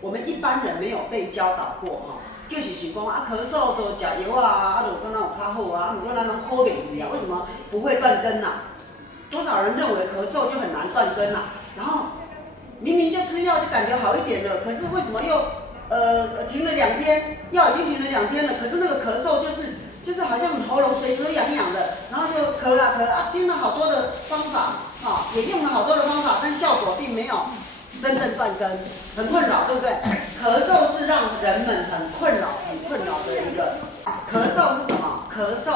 我们一般人没有被教导过哈，就是想讲啊咳嗽都食药啊，就敢若有较好啊，不过咱拢好袂去啊，为什么不会断根啊？多少人认为咳嗽就很难断根啊？然后明明就吃药就感觉好一点了，可是为什么又停了2天，药已经停了2天了，可是那个咳嗽就是好像喉咙随时痒痒的，然后就咳啊咳啊，听了好多的方法，也用了好多的方法，但效果并没有真正断根，很困扰，对不对？咳嗽是让人们很困扰的一个。咳嗽是什么？咳嗽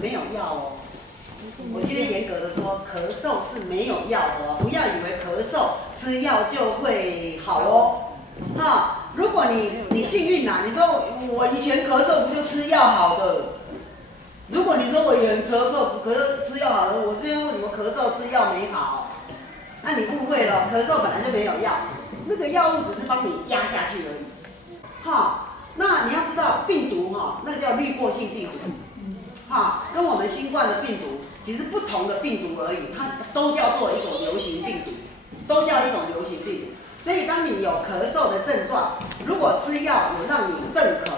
没有药哦。我今天严格的说，咳嗽是没有药的哦，不要以为咳嗽吃药就会好哦。如果你幸运啦，你说我以前咳嗽不就吃药好的？如果你说我以前咳嗽吃药好的，我现在为什么咳嗽吃药没好？那你误会了，咳嗽本来就没有药，那个药物只是帮你压下去而已。那你要知道病毒那叫滤过性病毒，跟我们新冠的病毒其实不同的病毒而已，它都叫做一种流行病毒，都叫一种流行病毒。所以当你有咳嗽的症状，如果吃药有让你镇咳，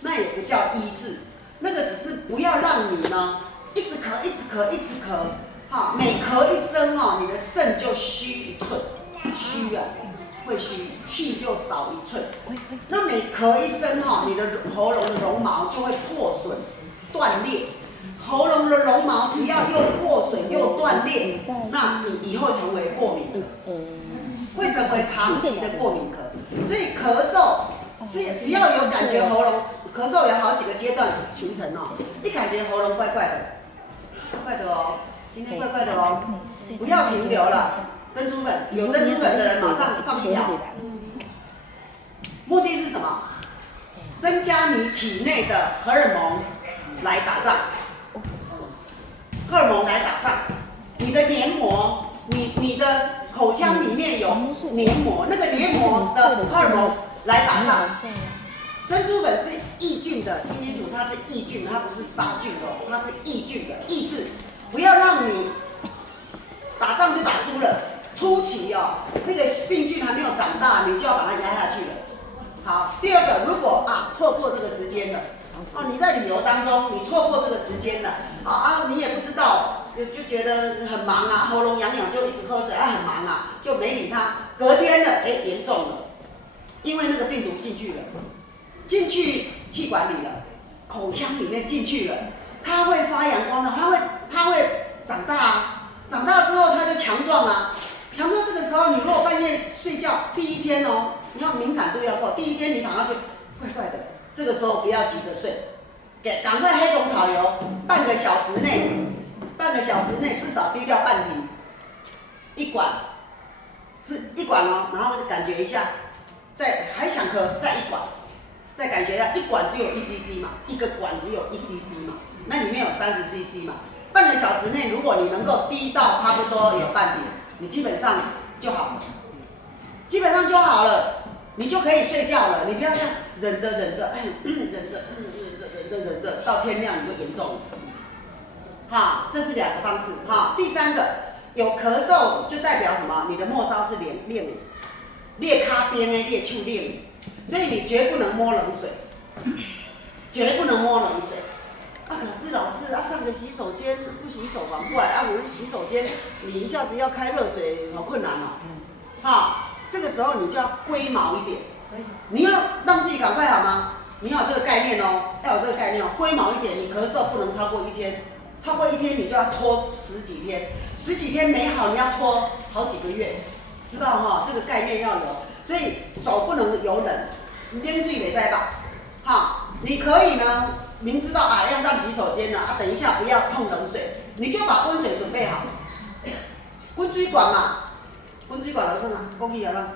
那也不叫医治，那个只是不要让你呢一直咳，一直咳，一直咳，每咳一声你的肾就虚1寸，虚啊，会虚，气就少1寸。那每咳一声你的喉咙的绒毛就会破损、断裂。喉咙的绒毛只要又破损又断裂，那你以后成为过敏儿，会成为长期的过敏咳。所以咳嗽只要有感觉喉咙咳嗽有好几个阶段形成一感觉喉咙怪怪的，怪的哦，今天怪怪的哦，不要停留了。珍珠粉，有珍珠粉的人马上放药。目的是什么？增加你体内的荷尔蒙来打仗。荷尔蒙来打仗，你的黏膜，你的口腔里面有黏膜，那个黏膜的荷尔蒙来打仗。珍珠粉是抑菌的，听清楚，它是抑菌，它不是杀菌的，它是抑菌的，抑制，不要让你打仗就打输了。初期那个病菌还没有长大，你就要把它压下去了。好，第二个，如果错过这个时间了。你在旅游当中，你错过这个时间了，你也不知道，就觉得很忙啊，喉咙痒痒就一直喝水，很忙啊，就没理它。隔天了，严重了，因为那个病毒进去了，进去气管里了，口腔里面进去了，它会发阳光的，它会长大啊，长大之后它就强壮啊，强壮这个时候，你如果半夜睡觉，第一天你要敏感度要够，第一天你躺下去，怪怪的。这个时候不要急着睡，赶快黑种草油，半个小时内至少滴掉半瓶，1管是1管然后感觉一下，还想咳再1管，再感觉一下，1管只有1cc 嘛，1个管只有1cc 嘛，那里面有30cc 嘛，半个小时内如果你能够滴到差不多有半瓶，你基本上就好了，你就可以睡觉了，你不要这样忍着，到天亮你就严重了。这是2个方式。第3个，有咳嗽就代表什么？你的末梢是裂卡边的裂手裂，所以你绝不能摸冷水，绝不能摸冷水。可是老师上个洗手间不洗手反过来我洗手间你一下子要开热水好困难这个时候你就要龟毛一点，你要让自己赶快好吗？你要有这个概念要有这个概念龟毛一点，你咳嗽不能超过1天，超过1天你就要拖10几天，10几天没好你要拖好几个月，知道这个概念要有，所以手不能有冷，冷水袂使吧？你可以呢，明知道要上洗手间了等一下不要碰冷水，你就把温水准备好，温水管嘛。温水管是哪？讲起来了，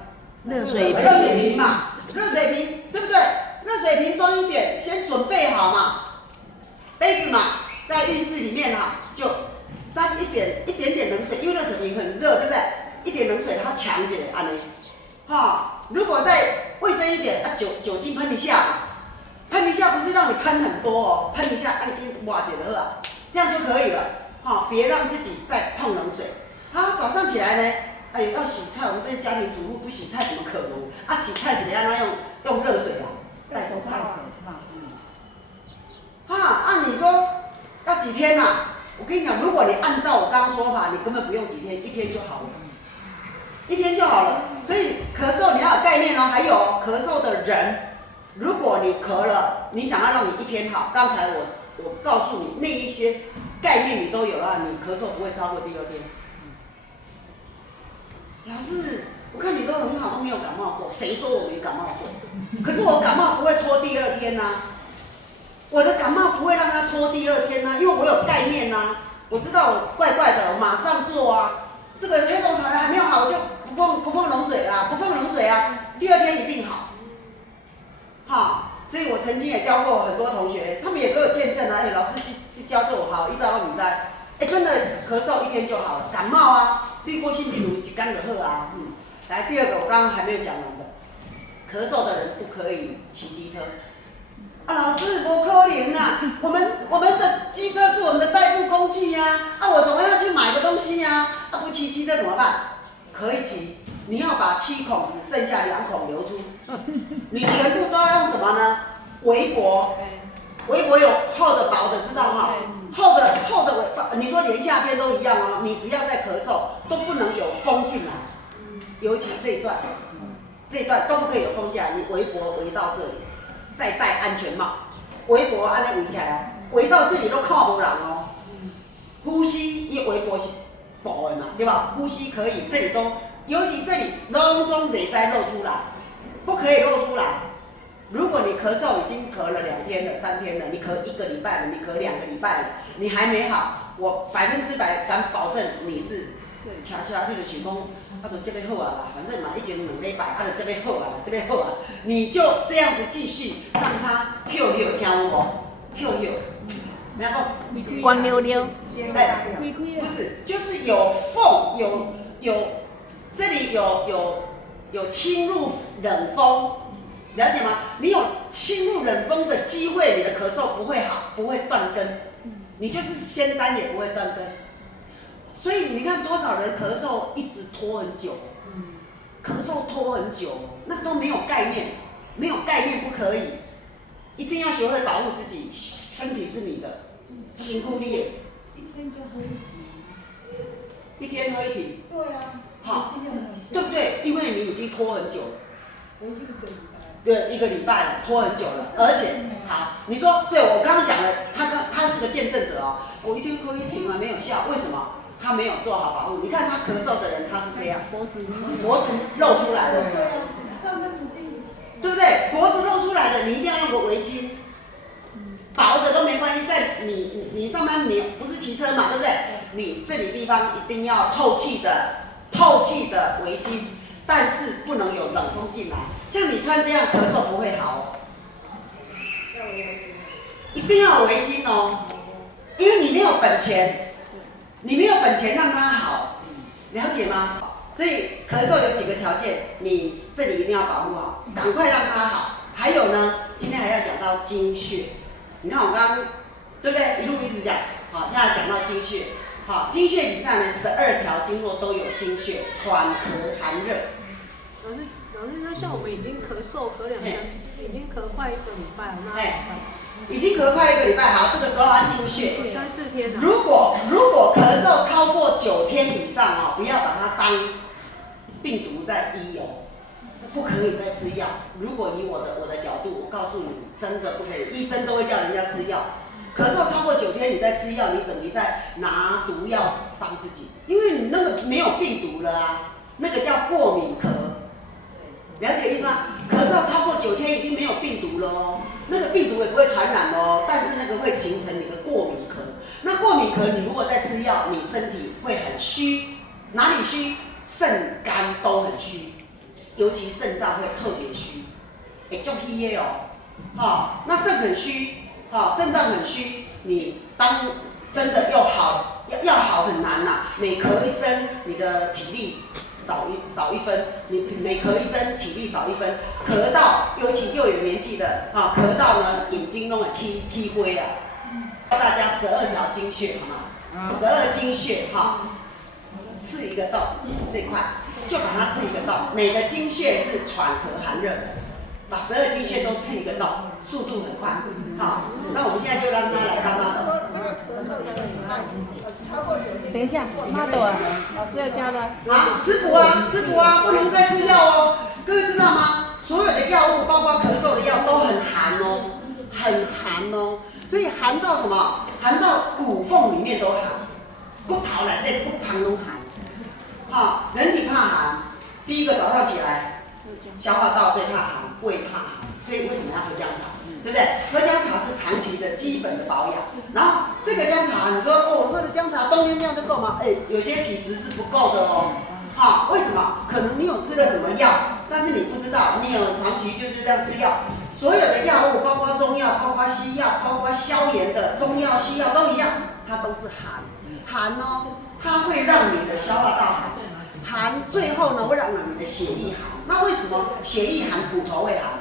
热水瓶嘛，热水瓶对不对？热水瓶装一点，先准备好嘛。杯子嘛，在浴室里面就沾一点点冷水，因为热水瓶很热，对不对？一点冷水它强一下，安尼。如果再卫生一点，酒精喷一下嘛，喷一下不是让你喷很多喷一下，你挖解了这样就可以了。别让自己再碰冷水。早上起来呢。哎，要洗菜，我们这些家庭主妇不洗菜怎么可能？啊，洗菜是要那用热水啊，戴手套。你说要几天啊？我跟你讲，如果你按照我刚刚说法，你根本不用几天，1天就好了，1天就好了。所以咳嗽你要有概念哦。还有咳嗽的人，如果你咳了，你想要让你1天好，刚才我告诉你那一些概念你都有了，你咳嗽不会超过第2天。老师，我看你都很好，都没有感冒过，谁说我没感冒过？可是我感冒不会拖第2天啊。我的感冒不会让它拖第2天啊，因为我有概念啊，我知道我怪怪的，我马上做啊。这个黑豆茶还没有好，就不碰冷水啊，不碰冷水啊，第2天一定好。好，所以我曾经也教过很多同学，他们也给我见证啊，老师教这我好，一招我唔知，真的咳嗽1天就好了，感冒啊，滤过性病毒1天就好啊。来第2个，我刚刚还没有讲完的，咳嗽的人不可以骑机车。老师，不可能啊！我们的机车是我们的代步工具呀，我总要去买个东西呀，不骑机车怎么办？可以骑，你要把7孔只剩下2孔流出，你全部都要用什么呢？围脖，围脖有厚的薄的，知道哈？厚的围，你说连夏天都一样哦，你只要在咳嗽都不能有风进来，尤其这一段都不可以有风进来，你围脖围到这里。再戴安全帽，围脖安尼围起来哦，围到这里都看无人哦。呼吸，伊围脖是薄的嘛，对吧？呼吸可以，这里都，尤其这里拢总袂使露出来，不可以露出来。如果你咳嗽已经咳了2天了、3天了，你咳1个礼拜了，你咳2个礼拜了，你还没好，我100%敢保证你是听起来你就想讲。就这边好啊，反正嘛已经2礼拜，就这边好啊，这边好啊，你就这样子继续让它跳，听有无？跳，没有讲光溜溜，不是，就是有缝，这里有侵入冷风，了解吗？你有侵入冷风的机会，你的咳嗽不会好，不会断根，你就是仙丹也不会断根。所以你看多少人咳嗽一直拖很久，咳嗽拖很久，那都没有概念，没有概念不可以，一定要学会保护自己，身体是你的，辛苦你。1天就喝1瓶，1天喝1瓶。对啊，好，对不对？因为你已经拖很久了。我已经1个礼拜。对，1个礼拜了，拖很久了，而且好，你说对我刚刚讲了，他是个见证者哦，我1天喝1瓶啊，没有效，为什么？他没有做好保护，你看他咳嗽的人，他是这样，脖子露出来的，对不对？脖子露出来的，你一定要用个围巾，薄的都没关系，在你上班你不是骑车嘛，对不对？你这里地方一定要透气的围巾，但是不能有冷风进来，像你穿这样咳嗽不会好哦，一定要有围巾哦，因为你没有本钱。你没有本钱让它好，了解吗？所以咳嗽有几个条件，你这里一定要保护好，赶快让它好。还有呢，今天还要讲到经穴。你看我刚刚对不对？一直讲，好，现在讲到经穴。好，经穴以上呢，12条经络都有经穴，喘、咳、寒、热。老师，那像我们已经咳嗽咳2天，已经咳快1个礼拜了，那已经咳快1个礼拜，好，这个时候要经穴。3、4天了。如果咳嗽超过9天以上哦，不要把它当病毒在医哦，不可以再吃药。如果以我的角度，我告诉你，真的不可以，医生都会叫人家吃药。咳嗽超过9天，你再吃药，你等于在拿毒药伤自己，因为你那个没有病毒了啊，那个叫过敏咳。了解意思吗？咳嗽超过9天已经没有病毒了哦，那个病毒也不会传染哦，但是那个会形成你的过敏咳。那过敏咳，你如果再吃药，你身体会很虚，哪里虚？肾、肝都很虚，尤其肾脏会特别虚，足虚的哦。那肾很虚，肾脏很虚，你当真的要好很难呐，每咳一声，你的体力少一分，你每咳一声体力少1分，咳到尤其又有年纪的咳到呢眼睛都会踢灰啊。教大家12条经穴好吗？12经穴刺一个洞，这块就把它刺一个洞，每个经穴是喘和寒热的，把12经穴都刺一个洞，速度很快。好，那我们现在就让他来当妈的。等一下，妈的，老师要教的。啊，吃补啊，吃补啊，不能再吃药哦。各位知道吗？所有的药物，包括咳嗽的药，都很寒哦，很寒哦。所以寒到什么？寒到骨缝里面都寒，骨头来在骨旁都寒。好，人体怕寒，第一个早上起来，消化道最怕寒，胃怕寒，所以为什么要喝姜茶？对不对？喝姜茶是长期的基本的保养。然后这个姜茶，你说哦，我喝的姜茶冬天这样就够吗？哎，有些体质是不够的哦。好，为什么？可能你有吃了什么药，但是你不知道，你有长期就是这样吃药。所有的药物，包括中药，包括西药，包括消炎的中药、西药都一样，它都是寒。寒哦，它会让你的消化道寒，寒最后呢会让你的血液寒。那为什么血液寒，骨头会寒？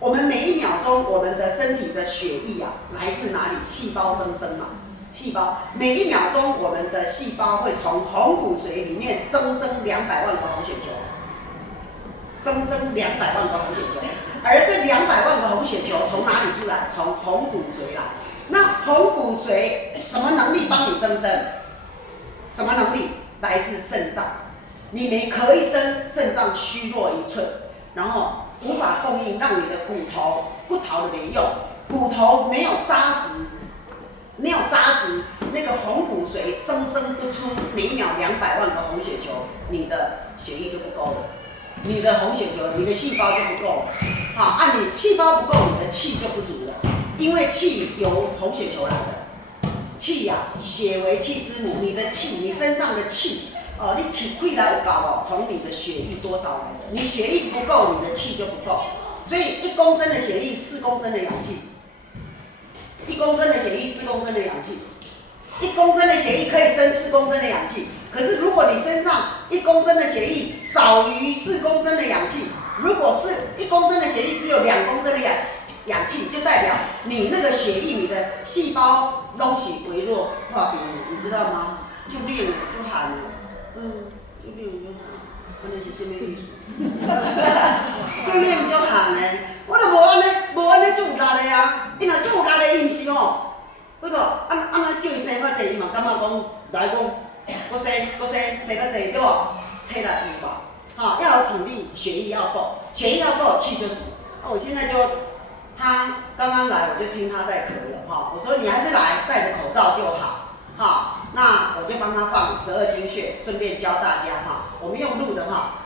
我们每1秒钟，我们的身体的血液啊，来自哪里？细胞增生嘛。细胞每1秒钟，我们的细胞会从红骨髓里面增生200万个红血球，增生200万个红血球。而这200万个红血球从哪里出来？从红骨髓来。那红骨髓什么能力帮你增生？什么能力？来自肾脏。你每咳一声，肾脏虚弱1寸，然后无法供应，让你的骨头都没用，骨头没有扎实，那个红骨髓增生不出每秒200万个红血球，你的血液就不够了，你的红血球，你的细胞就不够了。好，你细胞不够，你的气就不足了，因为气由红血球来的。气呀，血为气之母，你的气，你身上的气。你体会来有够哦，从你的血液多少来的？你血液不够，你的气就不够。所以1公升的血液，4公升的氧气。1公升的血液，4公升的氧气。1公升的血液可以生4公升的氧气。可是如果你身上1公升的血液少于4公升的氧气，如果是1公升的血液只有2公升的氧气，就代表你那个血液，你的细胞都是微弱化病，你知道吗？就冷了，就寒了。就冷就寒，安尼是什么意思？就冷就寒呢？我都无安尼做有力的啊！伊若做有力的，伊毋是吼，迄个安怎叫伊生较济，伊嘛感觉讲来讲，搁生较济对无？体力有吧？好，要有体力，血液要够，气就足。我现在就他刚刚来，我就听他在咳了哈。我说你还是来，戴着口罩就好。好，那我就帮他放12经穴，顺便教大家哈。我们用录的哈，